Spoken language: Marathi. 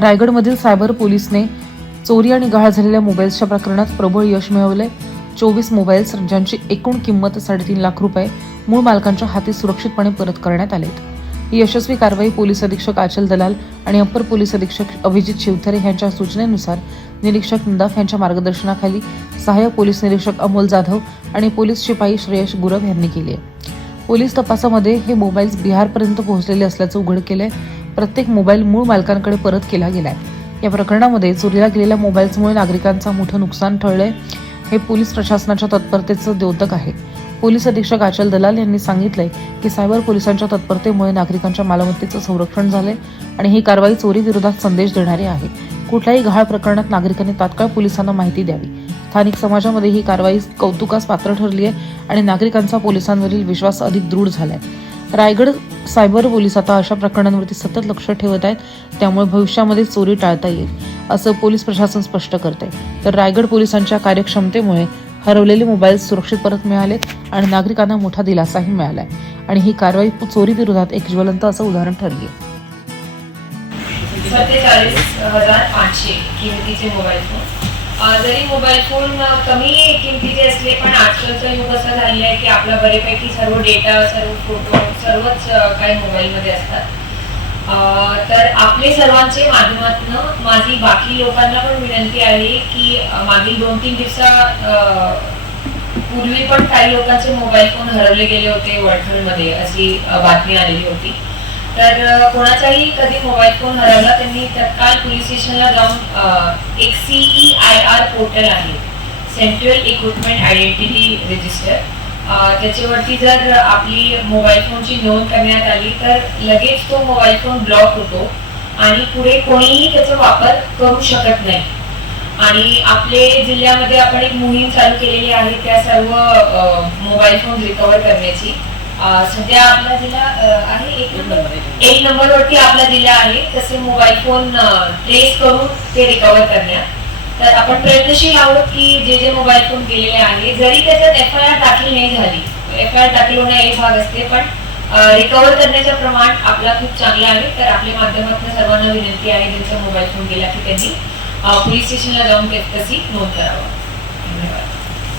रायगडमधील सायबर पोलीसने चोरी आणि गहाळ झालेल्या मोबाईल्सच्या प्रकरणात प्रबळ यश मिळवले चोवीस मोबाईल्स ज्यांची एकूण किंमत साडेतीन लाख रुपये मूळ मालकांच्या हाती सुरक्षितपणे परत करण्यात आलेत. ही यशस्वी कारवाई पोलीस अधीक्षक आचल दलाल आणि अप्पर पोलीस अधीक्षक अभिजित शिवथरे यांच्या सूचनेनुसार निरीक्षक नदाफ यांच्या मार्गदर्शनाखाली सहाय्यक पोलीस निरीक्षक अमोल जाधव आणि पोलीस शिपाई श्रेयश गुरव यांनी केली आहे. पोलीस तपासामध्ये हे मोबाईल्स बिहारपर्यंत पोहोचलेले असल्याचं उघड केलं आहे प्रत्येक मोबाईल मूळ मालकांकडे परत केला गेलाय. या प्रकरणामध्ये चोरीला गेलेल्या मोबाईल्समुळे नागरिकांचं मोठं नुकसान टळलंय हे पोलीस प्रशासनाच्या तत्परतेचं द्योतक आहे. पोलीस अधीक्षक आचल दलाल यांनी सांगितलंय की सायबर पोलिसांच्या तत्परतेमुळे नागरिकांच्या मालमत्तेचं संरक्षण झालंय आणि ही कारवाई चोरीविरोधात संदेश देणारी आहे. कुठल्याही गहाळ प्रकरणात नागरिकांनी तात्काळ पोलिसांना माहिती द्यावी. स्थानिक समाजामध्ये ही कारवाई कौतुकास पात्र ठरली आहे आणि नागरिकांचा पोलिसांवरील विश्वास अधिक दृढ झालाय. रायगड सायबर पोलीस आता अशा प्रकरणांवरती सतत लक्ष ठेवत आहेत. त्यामुळे भविष्यामध्ये चोरी टाळता येईल असं पोलीस प्रशासन स्पष्ट करते तर रायगड पोलिसांच्या कार्यक्षमतेमुळे हरवलेले मोबाईल सुरक्षित परत मिळालेत आणि नागरिकांना मोठा दिलासाही मिळालाय. आणि ही कारवाई चोरी विरोधात एक ज्वलंत असं उदाहरण ठरली आहे सत्तेचाळीस हजार पाचशे किमतीचे मोबाईल फोन. जरी मोबाईल फोन कमी किमतीचे असले पण आजकालचा युग असं झालेला आहे की आपला बरेपैकी सर्व डेटा सर्व फोटो सर्वच काही मोबाईलमध्ये असतात. अं, तर आपले सर्वांचे माध्यमातून माझी बाकी लोकांना पण विनंती आहे की मागील दोन तीन दिवसा अं, पूर्वी पण काही लोकांचे मोबाईल फोन हरवले गेले होते वडखलमध्ये अशी बातमी आलेली होती. तर कोणाचाही कधी मोबाईल फोन हरवला त्यांनी तत्काळ पोलीस स्टेशनला जाऊन एक C E I R portal आहे. सेंट्रल इक्विपमेंट आयडेंटिटी रजिस्टर त्याच्यावरती जर आपली मोबाईल फोनची नोंद करण्यात आली तर लगेच तो मोबाईल फोन ब्लॉक होतो आणि पुढे कोणीही त्याचा वापर करू शकत नाही. आणि आपले जिल्ह्यामध्ये आपण एक मोहीम चालू केलेली आहे त्या सर्व मोबाईल फोन रिकवर करण्याची. सध्या आपला अ, आहे एक नंबर एक नंबरवरती आपला जिल्हा आहे तसे मोबाईल फोन ट्रेस करून ते रिकवर करण्यात. तर आपण प्रयत्नशील आहोत की जे जे मोबाईल फोन गेलेले आहे जरी त्याच्यात एफ आय आर दाखल नाही झाली एफ आय आर दाखल होणं एक भाग असते पण रिकवर करण्याचं प्रमाण आपला खूप चांगलं आहे. तर आपल्या माध्यमातून सर्वांना विनंती आहे ज्यांचा मोबाईल फोन गेला की त्यांनी पोलीस स्टेशनला जाऊन तशी नोंद करावं. धन्यवाद.